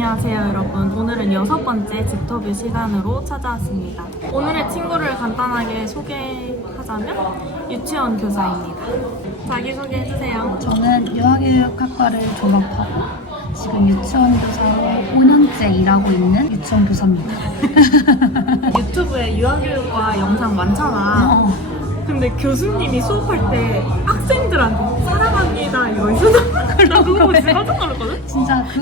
안녕하세요 여러분. 오늘은 6번째 집터뷰 시간으로 찾아왔습니다. 오늘의 친구를 간단하게 소개하자면 유치원 교사입니다. 자기소개해주세요. 저는 유아교육학과를 졸업하고 지금 유치원 교사로 5년째 일하고 있는 유치원 교사입니다. 유튜브에 유아교육과 영상 많잖아. 근데 교수님이 수업할 때 학생들한테 사랑합니다 이거 있어서 진짜 깜짝 놀랐거든?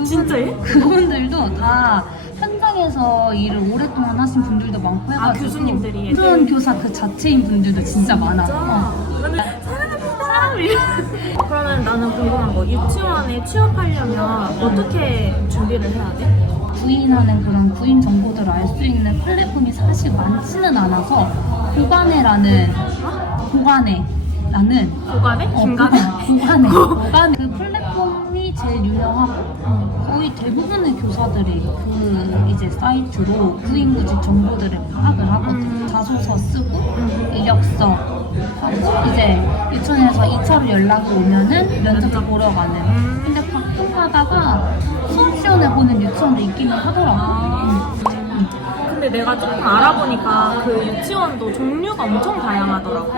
진짜해? 그분들도 다 현장에서 일을 오랫동안 하신 분들도 많고 해가지고 교수님들이 유치원 교사 그 자체인 분들도 진짜 많아. 사랑합니다. 그러면 나는 궁금한 거, 유치원에 취업하려면 어떻게 준비를 해야 돼? 구인하는 그런 구인 정보들을 알 수 있는 플랫폼이 사실 많지는 않아서 고간회라는 그 플랫폼이 제일 유명하고 거의 대부분의 교사들이 그 이제 사이트로 구인구직 정보들을 파악을 하거든. 자소서 쓰고 이력서 하고 이제 유치원에서 2차로 연락이 오면은 면접을 보러 가는. 근데 가끔 가다가 손시원해 보는 유치원도 있기는 하더라고. 근데 내가 조금 알아보니까 그 유치원도 종류가 엄청 다양하더라고.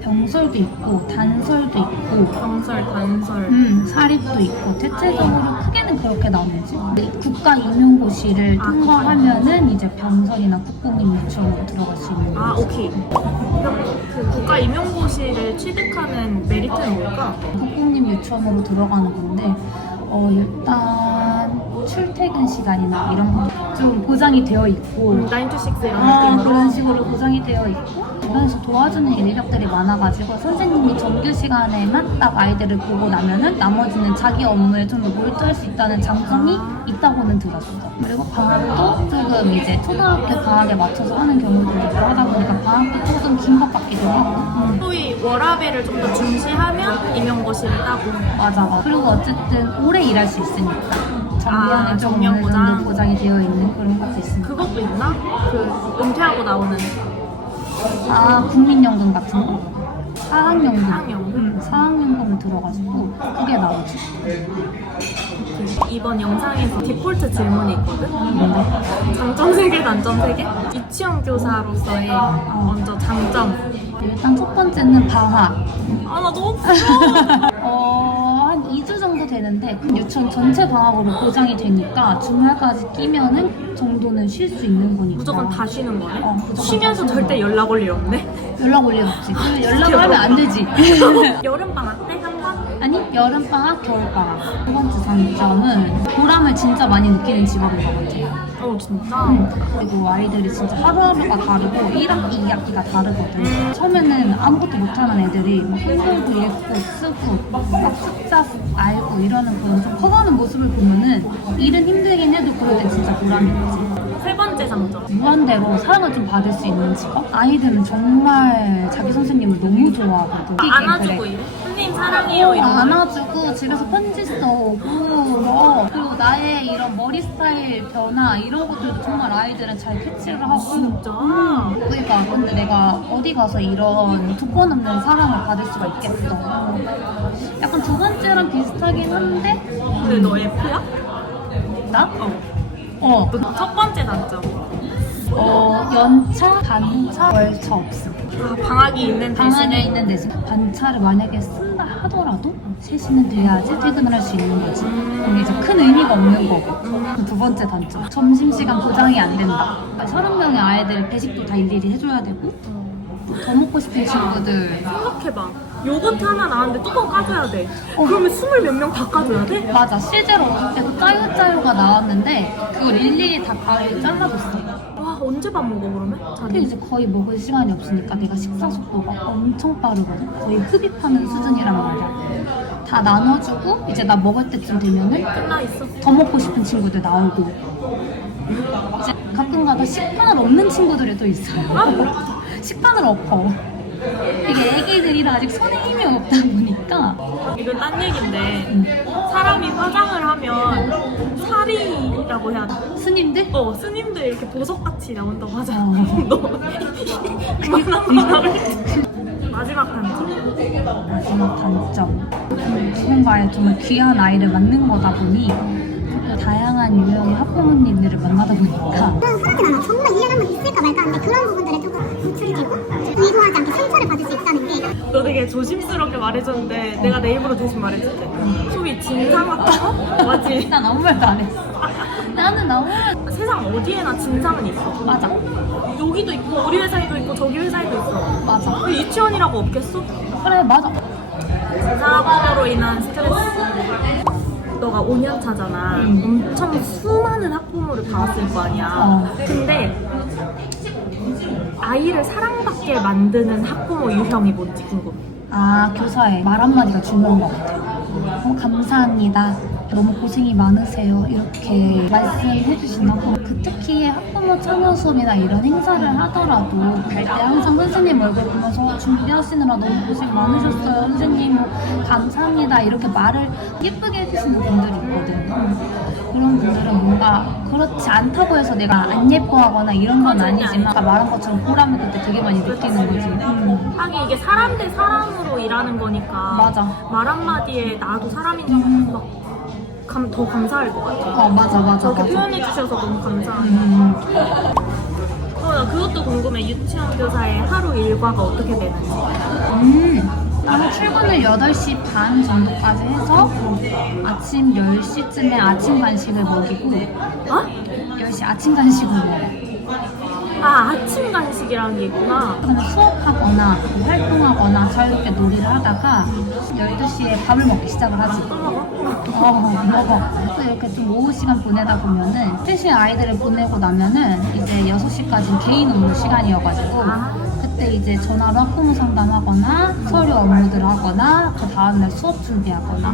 병설도 있고 단설도 있고 병설, 단설. 사립도 있고 대체적으로 크게는 그렇게 나누지. 국가임용고시를 통과하면은 이제 병설이나 국공립 유치원으로 들어갈 수 있는 거지. 오케이. 그 국가임용고시를 취득하는 메리트는 뭘까? 국공립 유치원으로 들어가는 건데 일단 출퇴근 시간이나 이런 거 좀 보장이 되어 있고 9 to 6 이런 느낌으로? 그런 식으로 보장이 되어 있고 주변에서 도와주는 인력들이 많아가지고 선생님이 정규 시간에만 딱 아이들을 보고 나면은 나머지는 자기 업무에 좀 더 몰두할 수 있다는 장점이 있다고는 들었어. 그리고 방학도 조금 이제 초등학교 방학에 맞춰서 하는 경우들도 있고 하다 보니까 방학도 조금 긴 것 같기도 하고. 소위 워라밸을 좀 더 중시하면 임용고시를 따고. 맞아. 그리고 어쨌든 오래 일할 수 있으니까 정년이 좀 정년 어느 정도 보장이 되어 있는 그런 것도 있습니다. 그것도 있나? 그 은퇴하고 나오는 국민연금 같은 거? 사학연금. 사학연금? 사학연금을 들어가지고 그게 나오지. 이번 영상에서 디폴트 질문이 있거든? 장점 3개, 단점 3개? 유치원 교사로서의 먼저 장점. 일단 첫 번째는 방학. 나 너무 부러워. 한 2주 정도 되는데 유치원 전체 방학으로 보장이 되니까 주말까지 끼면은 정도는 쉴 수 있는 거니까. 무조건 다 쉬는 거네? 무조건 쉬면서 다 쉬는 절대 연락 올 일 없네? 연락 올 일 없지. 연락을 하면 안 되지. 여름방학 때 한 번? 아니, 여름방학, 겨울방학. 두 번째 장점은 보람을 진짜 많이 느끼는 직업인 것 같아요. 진짜? 그리고 아이들이 진짜 하루하루가 다르고 1학기, 2학기가 다르거든. 처음에는 아무것도 못하는 애들이 막 한글도 읽고 쓰고 막 숫자 알고 이러는 그런 좀 커가는 모습을 보면은 일은 힘들긴 해도 그럴 때 진짜 보람이 있지. 세 번째 장점. 무한대로 사랑을 좀 받을 수 있는 직업? 아이들은 정말 자기 선생님을 너무 좋아하거든. 안아주고 이래? 선생님 사랑해요 이런 거? 안아주고 집에서 편지 써오고 그리고 나의 이런 머리 스타일 변화 이런 것들도 정말 아이들은 잘 캐치를 하고. 진짜? 그러니까 근데 내가 어디 가서 이런 두 번 없는 사랑을 받을 수가 있겠어. 약간 두 번째랑 비슷하긴 한데. 근데 너 F야? 나? 첫 번째 단점. 연차, 반차, 월차 없음. 방학이 있는 방학에 대신에 있는 대신 반차를 만약에 쓴다 하더라도 3시는 돼야지 퇴근을 할 수 있는 거지. 그게 이제 큰 의미가 없는 거고. 두 번째 단점. 점심시간 보장이 안 된다. 30명의 아이들 배식도 다 일일이 해줘야 되고 더 먹고 싶은 친구들. 생각해봐. 요거트 하나 나왔는데 뚜껑 까줘야 돼. 그러면 20몇 명 다 까줘야 돼? 맞아. 실제로 그때도 짜요짜요가 나왔는데 그걸 일일이 다 가위로 잘라줬어. 와, 언제 밥 먹어 그러면? 근데 이제 거의 먹을 시간이 없으니까 내가 식사 속도가 엄청 빠르거든. 거의 흡입하는 수준이란 말이야. 다 나눠주고 이제 나 먹을 때쯤 되면은 끝나 있어. 더 먹고 싶은 친구들 나오고 이제 가끔가다 식판을 엎는 친구들이 또 있어요. 식판을 엎어. 이게 애기들이 아직 손에 힘이 없다 보니까. 이건 딴 얘긴데 사람이 화장을 하면 사리라고 해야 돼? 스님들? 스님들 이렇게 보석같이 나온다고 하잖아. 어. 너 그만한 말을. 마지막 단점. 마지막 단점. 누군가의 정말 귀한 아이를 낳는 거다 보니 다양한 유형의 학부모님들을 만나다 보니까 그렇진 않아. 정말 이해가 한번 있을까 말까 하는데 그런 부분들에 조금 노출이 되고 의도하지 않게 상처를 받을 수 있다는 게 너 되게 조심스럽게 말해줬는데 내가 내 입으로 대신 말해줄게. 소위 진상 학부모? 맞지? 난 아무 말도 안 했어. 나는 아무 말 세상 어디에나 진상은 있어. 맞아. 여기도 있고 우리 회사에도 있고 저기 회사에도 있어. 맞아. 왜 유치원이라고 없겠어? 그래 맞아. 진상학부모로 인한 스트레스. 너가 5년 차잖아. 엄청 수많은 학부모를 봐왔을 거 아니야. 근데 아이를 사랑받게 만드는 학부모 유형이 뭔지 궁금해. 아 교사의 말 한마디가 중요한 것 같아. 감사합니다. 너무 고생이 많으세요. 이렇게 말씀해 주신다고. 특히 학부모 참여 수업이나 이런 행사를 하더라도 갈 때 항상 선생님 얼굴 보면서 준비하시느라 너무 고생 많으셨어요. 선생님 감사합니다. 이렇게 말을 예쁘게 해주시는 분들이 있거든. 그런 분들은 뭔가 그렇지 않다고 해서 내가 안 예뻐하거나 이런 건 아니지만 아까 말한 것처럼 보람을 그때 되게 많이 느끼는 거지. 하긴 이게 사람 대 사람으로 일하는 거니까 맞아. 말 한마디에 나도 사람인 줄 더 감사할 것 같아. 맞아. 저렇게 표현해 주셔서 너무 감사해. 나 그것도 궁금해. 유치원 교사의 하루 일과가 어떻게 되는지. 나는 출근을 8시 반 정도까지 해서 아침 10시쯤에 아침 간식을 먹이고 어? 10시 아침 간식을 먹어. 아, 아침 간식이라는 게 있구나. 그러면 수업하거나 활동하거나 자유롭게 놀이를 하다가 12시에 밥을 먹기 시작을 하지. 또 먹어? 먹어. 또 이렇게 좀 오후 시간 보내다 보면은 3시에 아이들을 보내고 나면은 이제 6시까지는 개인 업무 시간이어가지고 그때 이제 전화로 학부모 상담하거나 서류 업무들을 하거나 그 다음날 수업 준비하거나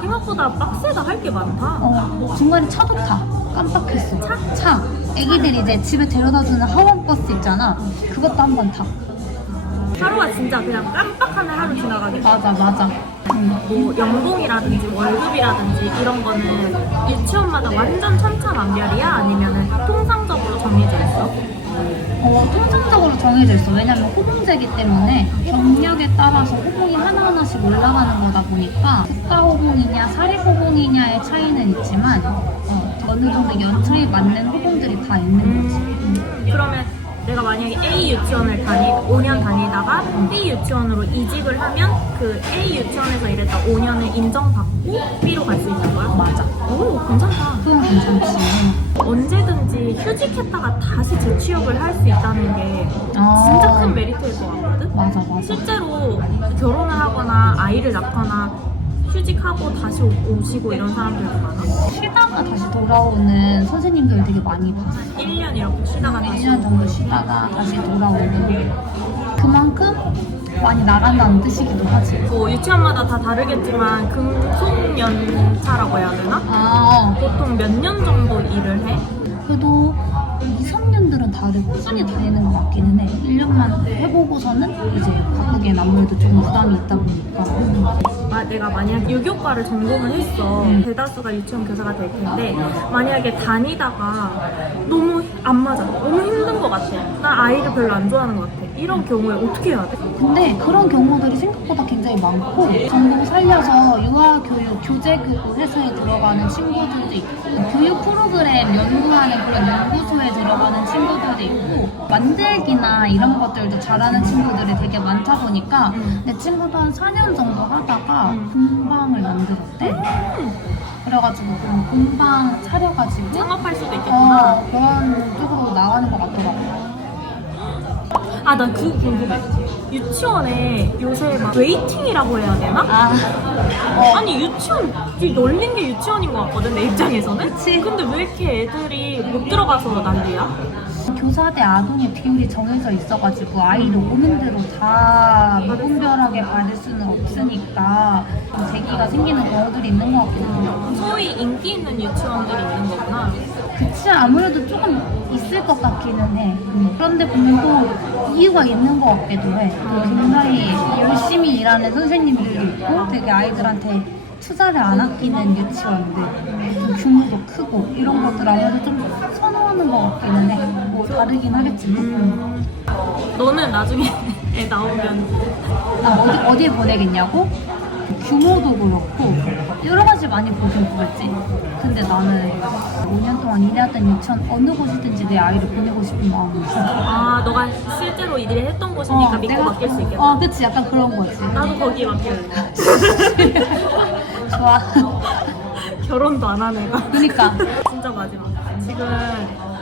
생각보다 빡세다. 할 게 많다. 중간에 차도 타. 깜빡했어. 차. 애기들 이제 집에 데려다주는 하원버스 있잖아. 그것도 한 번 타. 하루가 진짜 그냥 깜빡하는 하루 지나가겠다. 맞아. 뭐 연봉이라든지 월급이라든지 이런 거는 유치원마다 완전 천차만별이야? 아니면은 통상적으로 정해져 있어? 통상적으로 정해져 있어. 왜냐면 호봉제기 때문에 경력에 따라서 호봉이 하나하나씩 올라가는 거다 보니까 국가 호봉이냐 사립 호봉이냐의 차이는 있지만 어느 정도 연차에 맞는 호봉들이 다 있는 거지. 그러면 내가 만약에 A 유치원을 5년 다니다가 B 유치원으로 이직을 하면 그 A 유치원에서 일했다 5년을 인정받고 B로 갈 수 있는 거야? 맞아. 오, 괜찮다. 그건 괜찮지. 언제든지 휴직했다가 다시 재취업을 할 수 있다는 게 진짜 큰 메리트일 것 같거든? 맞아. 실제로 결혼을 하거나 아이를 낳거나 휴직하고 다시 오시고 이런 사람들도 많아. 쉬다가 다시 돌아오는 선생님들 되게 많이 봤어. 1년 이렇게 쉬다가 다시 1년 정도 쉬다가 다시 돌아오는 그만큼 많이 나간다는 뜻이기도 하지. 뭐 유치원마다 다 다르겠지만 금속연차라고 해야 되나? 보통 몇 년 정도 일을 해? 그래도 2, 3년들은 다들 꾸준히 다니는 것 같기는 해. 1년만 해보고서는 이제 바꾸기엔 아무래도 조금 부담이 있다 보니까. 내가 만약 유교과를 전공을 했어. 대다수가 유치원 교사가 될 텐데 만약에 다니다가 너무 안 맞아. 너무 힘든 것 같아. 나 아이를 별로 안 좋아하는 것 같아. 이런 경우에 어떻게 해야 돼? 근데 그런 경우들이 생각보다 굉장히 많고 전공 살려서 유아교육, 교재교육 회사에 들어가는 친구들도 있고 교육 프로그램 연구하는 그런 연구소에 들어가는 친구들도 있고 만들기나 이런 것들도 잘하는 친구들이 되게 많다 보니까 내 친구도 한 4년 정도 하다가 공방을 만들었대. 그래가지고 공방 차려가지고 창업할 수도 있겠구나. 그런 쪽으로 나가는 것 같더라고. 난 그거 궁금해. 유치원에 요새 막 웨이팅이라고 해야 되나? 아니 유치원 열린 게 유치원인 것 같거든 내 입장에서는. 그치. 근데 왜 이렇게 애들이 못 들어가서 난리야? 교사 대 아동의 비율이 정해져 있어가지고 아이를 오는 대로 다 무분별하게 받을 수는 없으니까 재기가 생기는 경우들이 있는 것 같기도 해요. 소위 인기 있는 유치원들이 있는 거구나. 그치, 아무래도 조금 있을 것 같기는 해. 그런데 보면 또 이유가 있는 것 같기도 해. 또 굉장히 열심히 일하는 선생님들도 있고 되게 아이들한테 투자를 안 아끼는 유치원들, 좀 규모도 크고 이런 것들 아무래도 좀 선호하는 것 같기는 해. 뭐 다르긴 하겠지만. 너는 나중에 애 나오면 어디에 보내겠냐고? 규모도 그렇고 여러 가지 많이 보긴 보겠지. 근데 나는 5년 동안 일해왔던 유치원 어느 곳이든지 내 아이를 보내고 싶은 마음이 있어. 아, 너가 실제로 일을 했던 곳이니까 믿고 맡길 수 있겠다. 그치. 약간 그런 거지. 나도 거기 맡길래. 좋아. 결혼도 안 한 애가. 그니까. 진짜 마지막. 지금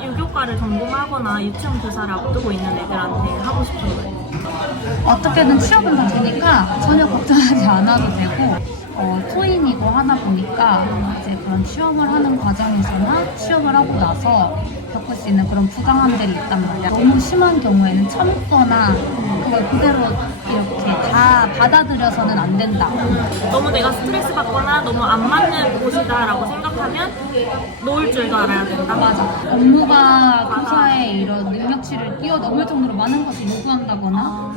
유교과를 전공하거나 유치원 교사를 앞두고 있는 애들한테 하고 싶은 거예요. 어떻게든 취업은 다 되니까 전혀 걱정하지 않아도 되고 초인이고 하다 보니까 이제 그런 취업을 하는 과정에서나 취업을 하고 나서 겪을 수 있는 그런 부당함들이 있단 말이야. 너무 심한 경우에는 참거나 그걸 그대로 이렇게 다 받아들여서는 안 된다. 너무 내가 스트레스 받거나 너무 안 맞는 곳이다라고 생각하면 놓을 줄도 알아야 된다. 맞아. 업무가 교사의 이런 능력치를 뛰어넘을 정도로 많은 것을 요구한다거나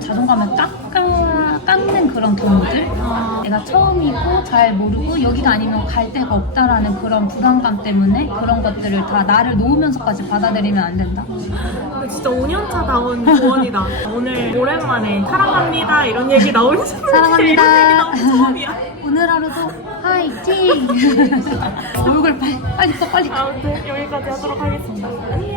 자존감을 깎는 그런 경우들. 내가 처음이고 잘 모르고 여기가 아니면 갈 데가 없다라는 그런 불안감 때문에 그런 것들을 다 나를 놓으면서까지 받아들이면 안 된다. 진짜 5년차다운 조언이다. 오늘 오랜만에 사랑합니다 이런 얘기 나오는 줄 알았는데 이런 얘기 나오는 처음이야. 오늘 하루도 화이팅! 얼굴 빨리 꺼 빨리. 아무튼 여기까지 하도록 하겠습니다. 안녕.